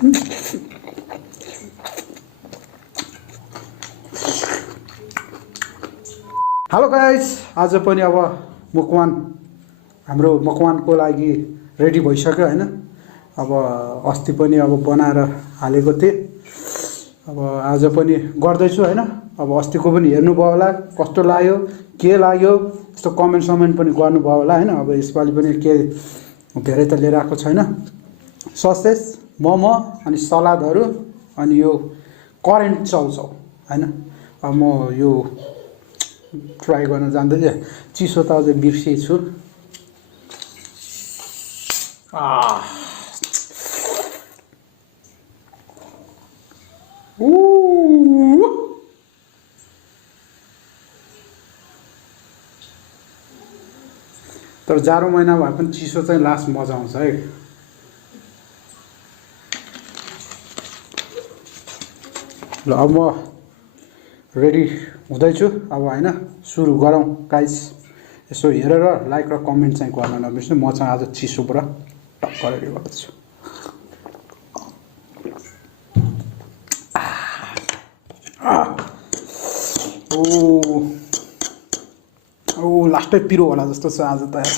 Hello guys, आज पनि अब मकवान हाम्रो मकवानको लागि रेडी भइसक्यो हैन। अब अस्ति पनि अब बनाएर हालेको थिएँ। अब आज पनि गर्दैछु हैन। अब अस्तिको पनि हेर्नुभयो होला कस्तो लाग्यो, के लाग्यो, यस्तो कमेन्ट पनि गर्नुभयो होला हैन। अब यसपालि पनि के धेरै त लिएर आएको छैन। ससेज, मोमो अनि सलादहरू अनि यो करेन्ट चाउचाउ हैन। अब म यो ट्राई गर्न जान्दै चिसो त अझै बिर्सेछु। तर जाडो महिना भए पनि चिसो चाहिँ लास्ट मजा आउँछ है। ल अब म रेडी हुँदैछु अब हैन। सुरु गरौँ गाइस। यसो हेरेर लाइक र कमेन्ट चाहिँ गर्न नबिर्स्नु। म चाहिँ आज चिसो पुरा टक्क रेडी गर्दैछु। ओ लास्टै पिरो होला जस्तो छ आज त यार।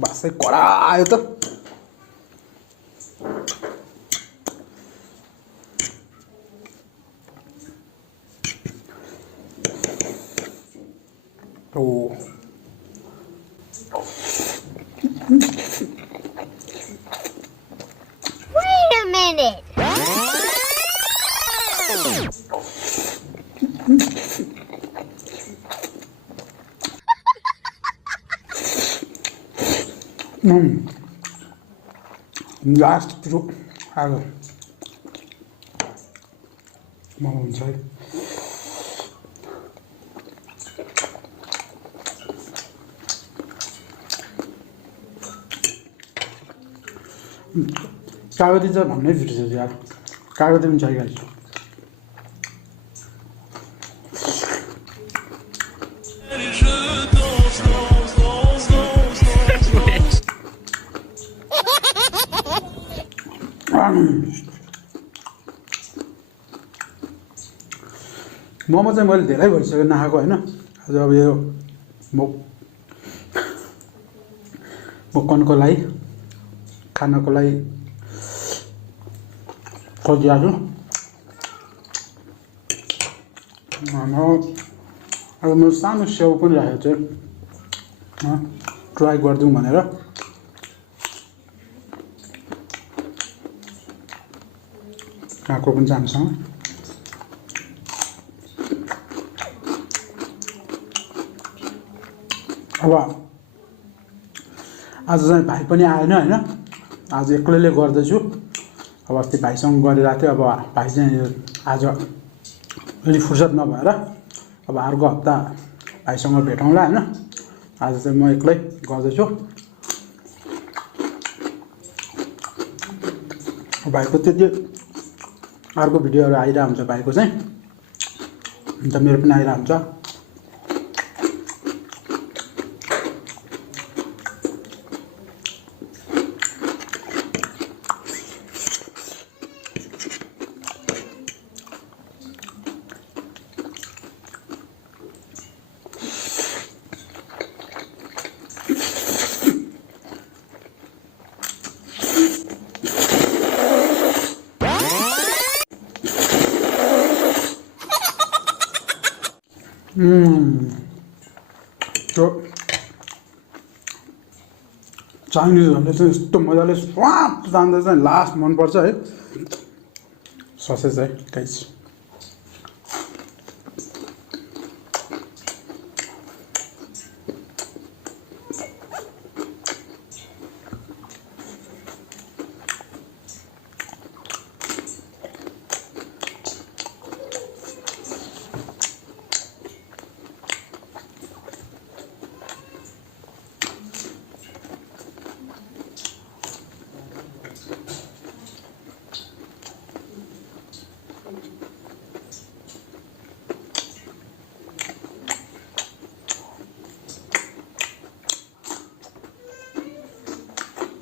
बासै कडा आयो त। Oh. Wait a minute. Last पिरो आयो। मोमो हुन्छ है। कागती चाहिँ भन्नै बिर्सेछु यार। कागती पनि छ गाइस। मोमो चाहिँ मैले धेरै भइसक्यो नखाएको हैन। आज अब यो मकनको लागि खानको लागि खोजिरहेको छु। अब मेरो सानो स्याउ पनि राखेको छु ट्राई गरिदिउँ भनेर। काँक्रो पनि चामसँग। अब आज चाहिँ भाइ पनि आएन हैन। आज एक्लैले गर्दैछु। अब अस्ति भाइसँग गरिरहेको थिएँ। अब भाइ चाहिँ आज अलि फुर्सद नभएर अब अर्को हप्ता भाइसँग भेटौँला हैन। आज चाहिँ म एक्लै गर्दैछु। भाइको त्यति अर्को भिडियोहरू आइरहेको हुन्छ भाइको चाहिँ। अन्त मेरो पनि आइरहेको हुन्छ। त्यो चाइनिजहरूले चाहिँ यस्तो मजाले स्वाद जान्दा चाहिँ लास्ट मनपर्छ है ससेज है गाइस।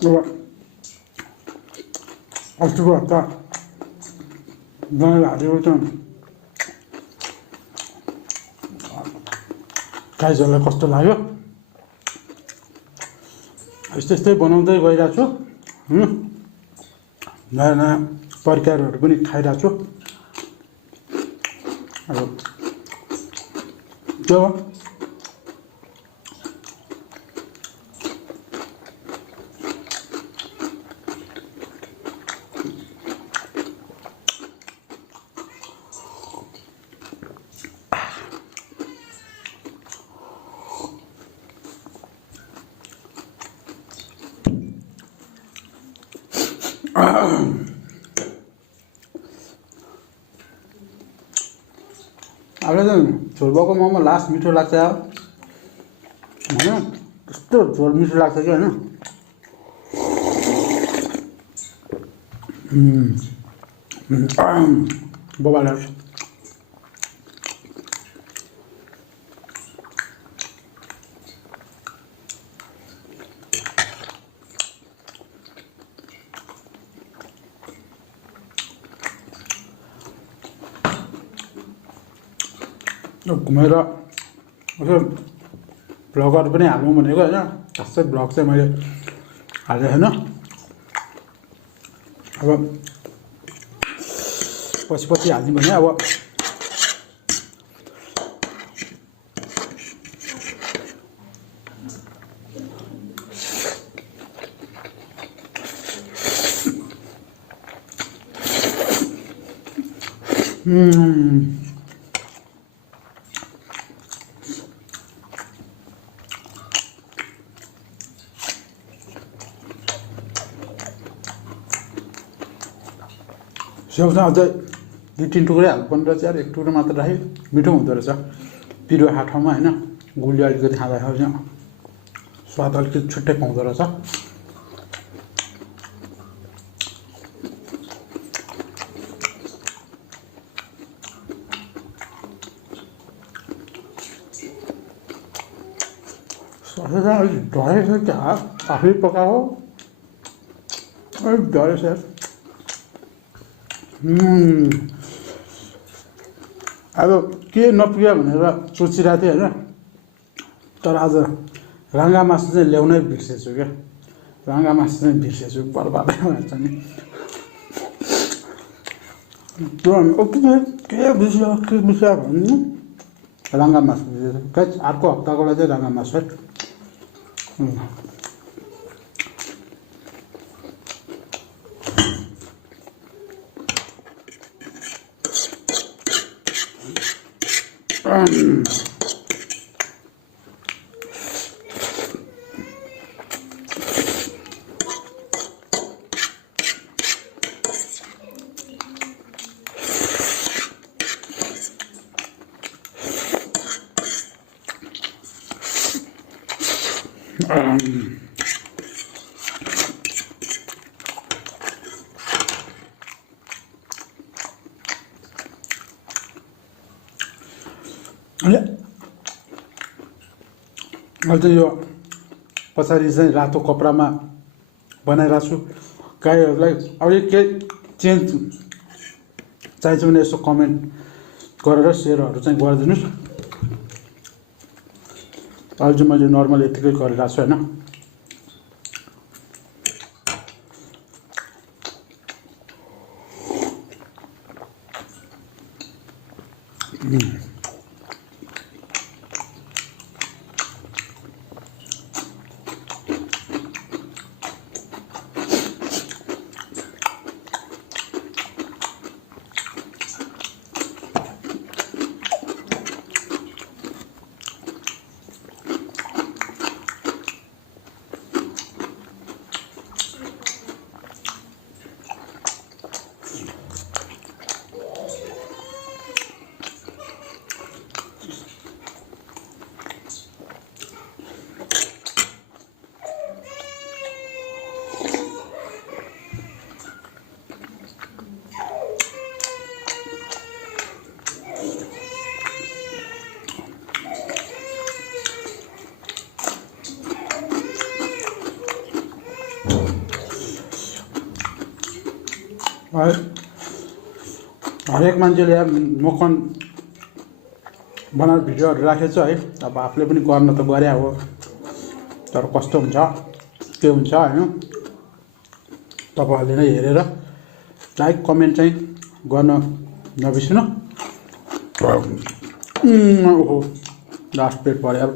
अब अस्तिको हप्ता बनाएर हालेको त गाइजहरूलाई कस्तो लाग्यो यस्तै बनाउँदै गइरहेको छु नयाँ नयाँ परिकारहरू पनि खाइरहेको छु अब त्यो आफूलाई चाहिँ झोलबाको मोमो लास्ट मिठो लाग्छ होइन त्यस्तो झोल मिठो लाग्छ कि होइन बबाले घुमेर यसो भ्लगहरू पनि हाल्नु भनेको होइन खासै भ्लग चाहिँ मैले हालेको छैन अब पछि हालिदिउँ भने अब स्याउ चाहिँ अझै 2-3 टुक्रै हाल्नुपर्ने रहेछ यार 1 टुक्रो मात्र राखेँ मिठो हुँदो रहेछ पिरो खाएको ठाउँमा होइन गुलियो अलिकति खाँदाखेरि चाहिँ स्वाद अलिकति छुट्टै पाउँदो रहेछ सबै चाहिँ अलिक ढलेछ क्या आफै पकाएको अलिक ढलेछ यार अब के नपुग्यो भनेर सोचिरहेको थिएँ होइन तर आज राँगा मासु चाहिँ ल्याउनै बिर्सेछु क्या राँगा मासु चाहिँ बिर्सेछु बर्बादै भन्छ नि त्यो के बिर्स्यो भन्नु राँगा मासु बिर्सेछु गाइस अर्को हप्ताको लागि चाहिँ राँगा मासु है अहिले चाहिँ यो पछाडि चाहिँ रातो कपडामा बनाइरहेको छु गाईहरूलाई अलिक केही चेन्ज चाहिन्छ भने यसो कमेन्ट गरेर सेयरहरू चाहिँ गरिदिनुहोस् अहिले चाहिँ मैले नर्मल यतिकै गरिरहेको छु होइन हरेक मान्छेले मकवान बनाएर भिडियोहरू राखेको छ है। अब आफूले पनि गर्न त गरे हो, तर कस्तो हुन्छ के हुन्छ होइन, तपाईँहरूले नै हेरेर लाइक कमेन्ट चाहिँ गर्न नबिर्सिनु। ओहो लास्ट प्लेट पऱ्यो अब।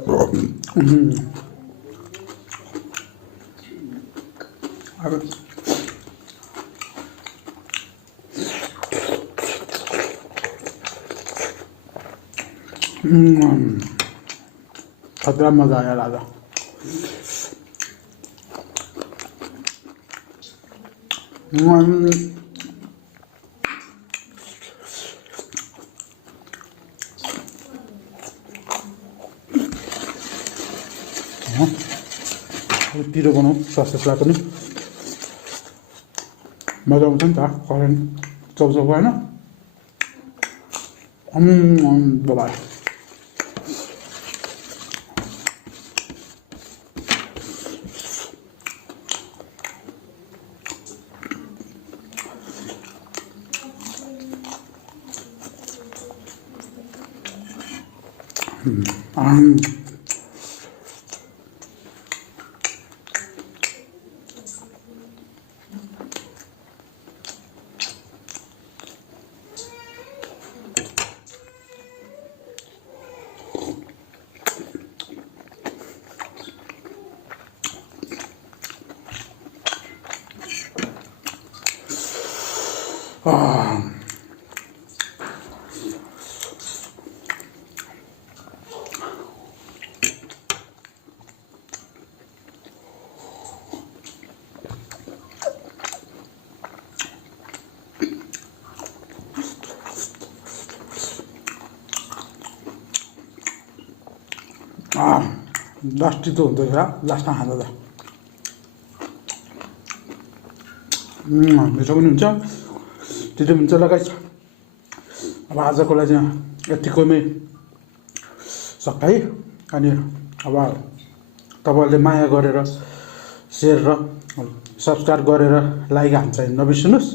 खतरा मजा आया राजा। पिरो बनाऊ ससलाई पनि मजा आउँछ नि त, करेन्ट चौचौको होइन। बाबा लास्टी त हुँदो रहेछ लास्टमा खाँदा त। मिठो पनि हुन्छ, त्यति हुन्छ लगाइछ। अब आजको लागि चाहिँ यतिकोमै सक है। अनि अब तपाईँहरूले माया गरेर सेयर र सब्सक्राइब गरेर लाइक हान्छ नबिर्सिनुहोस्।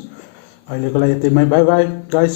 अहिलेको लागि यतिमै, बाई बाई गाइस।